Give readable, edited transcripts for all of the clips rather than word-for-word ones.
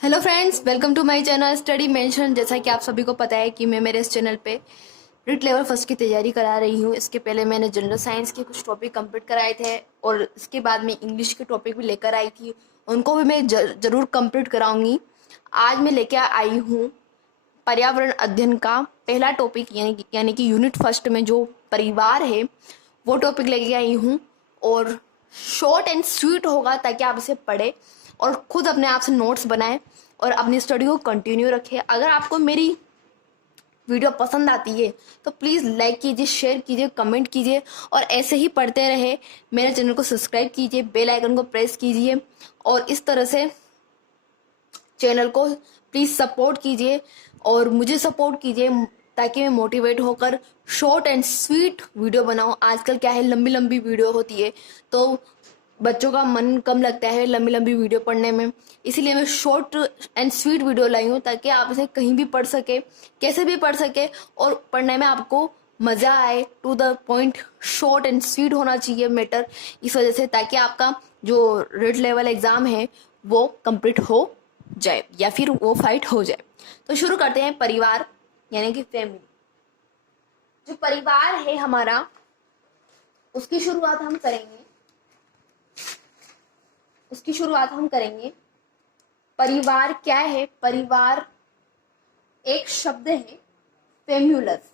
Hello friends, welcome to my channel Study Mansion. जैसा कि आप सभी को पता है कि मैं मेरे इस चैनल पे रिट लेवल फर्स्ट की तैयारी करा रही हूँ। इसके पहले मैंने जनरल साइंस के कुछ टॉपिक कंप्लीट कराए थे और इसके बाद मैं इंग्लिश के टॉपिक भी लेकर आई थी। उनको भी मैं ज़रूर कंप्लीट कराऊंगी। आज मैं लेकर आई हूँ पर्यावरण अध्ययन का पहला टॉपिक, यानी कि यूनिट फर्स्ट में जो परिवार है वो टॉपिक लेके आई हूँ। और शॉर्ट एंड स्वीट होगा ताकि आप इसे पढ़ें और खुद अपने आप से नोट्स बनाएं और अपनी स्टडी को कंटिन्यू रखें। अगर आपको मेरी वीडियो पसंद आती है तो प्लीज़ लाइक कीजिए, शेयर कीजिए, कमेंट कीजिए और ऐसे ही पढ़ते रहे। मेरे चैनल को सब्सक्राइब कीजिए, बेल आइकन को प्रेस कीजिए और इस तरह से चैनल को प्लीज़ सपोर्ट कीजिए और मुझे सपोर्ट कीजिए ताकि मैं मोटिवेट होकर शॉर्ट एंड स्वीट वीडियो बनाऊं। आजकल क्या है, लंबी लंबी वीडियो होती है तो बच्चों का मन कम लगता है लंबी लंबी वीडियो पढ़ने में। इसीलिए मैं शॉर्ट एंड स्वीट वीडियो लाई हूँ ताकि आप इसे कहीं भी पढ़ सके, कैसे भी पढ़ सके और पढ़ने में आपको मज़ा आए। To the point, short and sweet होना चाहिए मैटर, इस वजह से, ताकि आपका जो रेड लेवल एग्ज़ाम है वो कंप्लीट हो जाए या फिर वो फाइट हो जाए। तो शुरू करते हैं। परिवार यानी कि फैमिली, जो परिवार है हमारा, उसकी शुरुआत हम करेंगे उसकी शुरुआत हम करेंगे। परिवार क्या है? परिवार एक शब्द है, फेम्यूलस।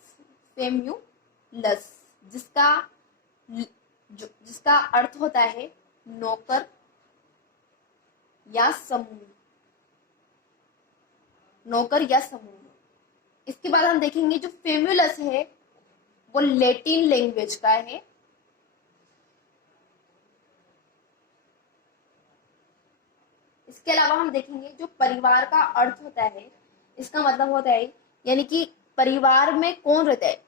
फेम्यूलस, जिसका जिसका अर्थ होता है नौकर या समूह। नौकर या समूह। इसके बाद हम देखेंगे जो फेम्यूलस है वो लैटिन लैंग्वेज का है। इसके अलावा हम देखेंगे जो परिवार का अर्थ होता है, इसका मतलब होता है, यानी कि परिवार में कौन रहता है?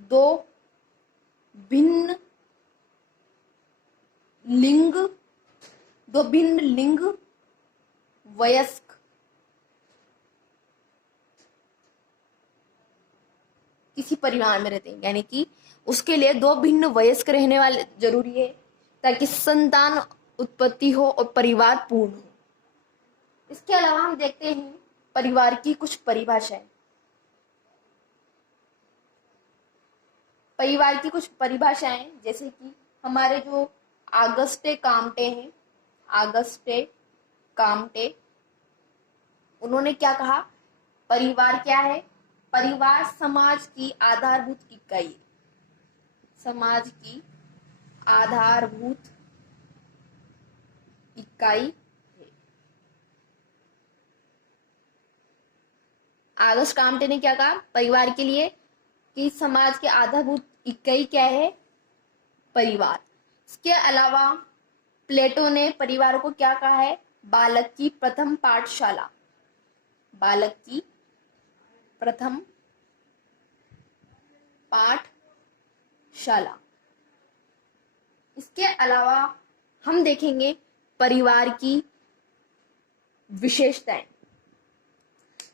दो भिन्न लिंग दो भिन्न लिंग वयस्क किसी परिवार में रहते हैं, यानी कि उसके लिए दो भिन्न वयस्क रहने वाले जरूरी है ताकि संतान उत्पत्ति हो और परिवार पूर्ण हो। इसके अलावा हम देखते हैं परिवार की कुछ परिभाषाएं। परिवार की कुछ परिभाषाएं जैसे कि हमारे जो आगस्टे काम्टे हैं, आगस्टे काम्टे, उन्होंने क्या कहा? परिवार क्या है? परिवार समाज की आधारभूत इकाई। समाज की आधारभूत इकाई है। आगस्ट काम्टे ने क्या कहा परिवार के लिए? कि समाज की आधारभूत इकाई क्या है? परिवार। इसके अलावा प्लेटो ने परिवार को क्या कहा है? बालक की प्रथम पाठशाला। बालक की प्रथम पाठशाला। इसके अलावा हम देखेंगे परिवार की विशेषताएं।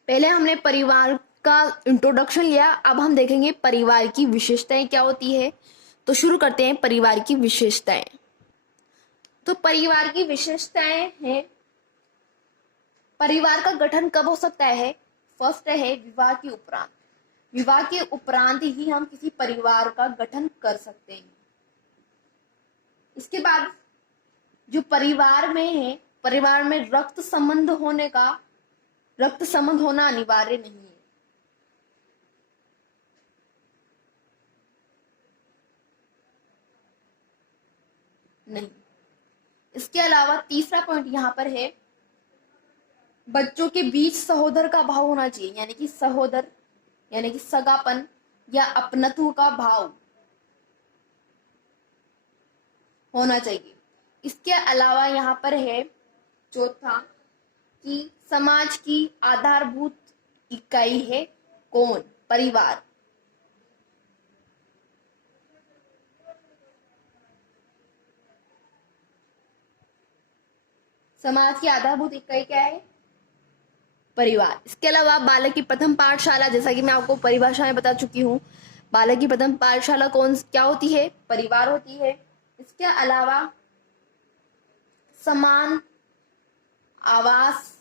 पहले हमने परिवार का इंट्रोडक्शन लिया, अब हम देखेंगे परिवार की विशेषताएं क्या होती है। तो शुरू करते हैं परिवार की विशेषताएं। तो परिवार की विशेषताएं हैं, परिवार का गठन कब हो सकता है? फर्स्ट है विवाह के उपरांत। विवाह के उपरांत ही हम किसी परिवार का गठन कर सकते हैं। इसके बाद जो परिवार में है, परिवार में रक्त संबंध होना अनिवार्य नहीं है। नहीं। इसके अलावा तीसरा पॉइंट यहाँ पर है, बच्चों के बीच सहोदर का भाव होना चाहिए, यानी कि सहोदर यानी कि सगापन या अपनत्व का भाव होना चाहिए। इसके अलावा यहाँ पर है चौथा कि समाज की आधारभूत इकाई है कौन? परिवार। समाज की आधारभूत इकाई क्या है? परिवार। इसके अलावा बालक की प्रथम पाठशाला, जैसा कि मैं आपको परिभाषा में बता चुकी हूँ, बालक की प्रथम पाठशाला क्या होती है? परिवार होती है। इसके अलावा समान आवास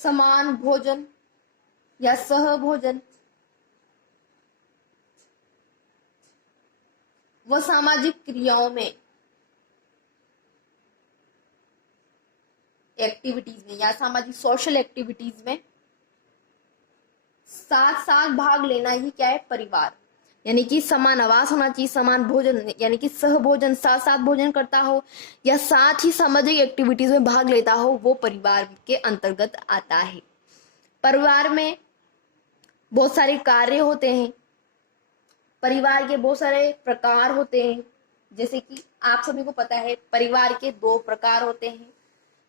समान भोजन या सह भोजन व सामाजिक क्रियाओं में, एक्टिविटीज में या सामाजिक सोशल एक्टिविटीज में साथ साथ भाग लेना ही क्या है, परिवार। यानी कि समान आवास होना चाहिए, समान भोजन यानी कि सह भोजन, साथ साथ भोजन करता हो या साथ ही सामाजिक एक्टिविटीज में भाग लेता हो, वो परिवार के अंतर्गत आता है। परिवार में बहुत सारे कार्य होते हैं, परिवार के बहुत सारे प्रकार होते हैं। जैसे कि आप सभी को पता है परिवार के 2 प्रकार होते हैं।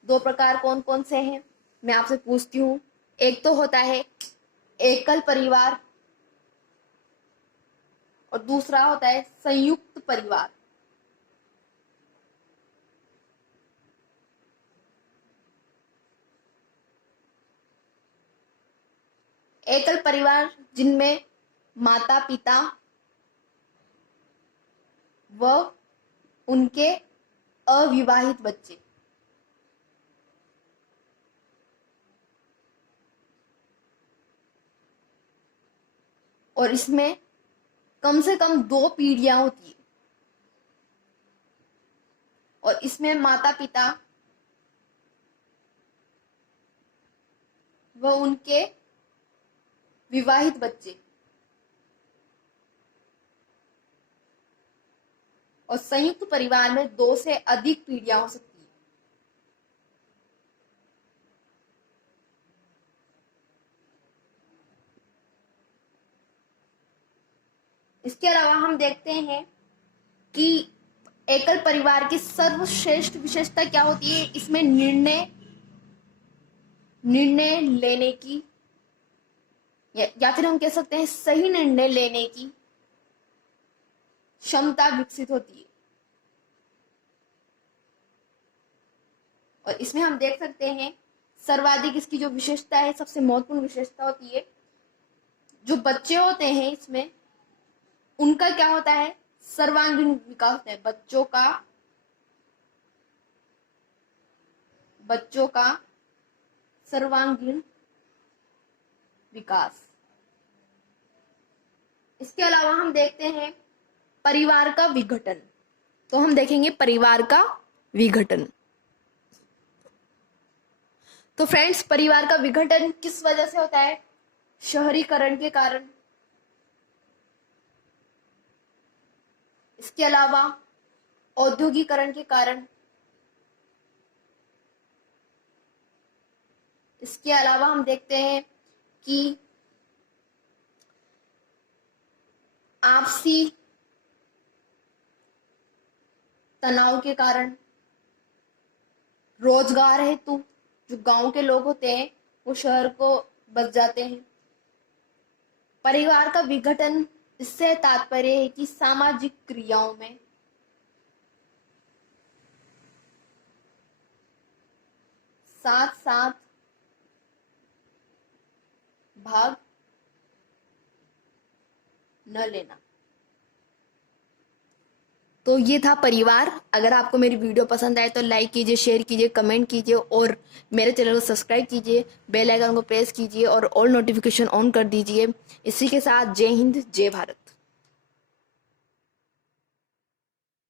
2 प्रकार कौन कौन से हैं, मैं आपसे पूछती हूँ। एक तो होता है एकल परिवार और दूसरा होता है संयुक्त परिवार। एकल परिवार जिनमें माता पिता व उनके अविवाहित बच्चे, और इसमें कम से कम 2 पीढ़ियां होती है, और इसमें माता पिता व उनके विवाहित बच्चे और संयुक्त परिवार में 2 से अधिक पीढ़ियां हो सकती है। इसके अलावा हम देखते हैं कि एकल परिवार की सर्वश्रेष्ठ विशेषता क्या होती है। इसमें निर्णय लेने की या फिर हम कह सकते हैं सही निर्णय लेने की क्षमता विकसित होती है। और इसमें हम देख सकते हैं सर्वाधिक इसकी जो विशेषता है, सबसे महत्वपूर्ण विशेषता होती है, जो बच्चे होते हैं इसमें उनका क्या होता है, सर्वांगीण विकास होता है। बच्चों का सर्वांगीण विकास। इसके अलावा हम देखते हैं परिवार का विघटन। तो हम देखेंगे परिवार का विघटन। तो फ्रेंड्स, परिवार का विघटन किस वजह से होता है? शहरीकरण के कारण। इसके अलावा औद्योगिकरण के कारण। इसके अलावा हम देखते हैं कि आपसी तनाव के कारण, रोजगार हेतु जो गांव के लोग होते हैं वो शहर को बस जाते हैं। परिवार का विघटन इससे तात्पर्य है कि सामाजिक क्रियाओं में साथ साथ भाग न लेना। तो ये था परिवार। अगर आपको मेरी वीडियो पसंद आए तो लाइक कीजिए, शेयर कीजिए, कमेंट कीजिए और मेरे चैनल को सब्सक्राइब कीजिए, बेल आइकन को प्रेस कीजिए और ऑल नोटिफिकेशन ऑन कर दीजिए। इसी के साथ जय हिंद, जय भारत।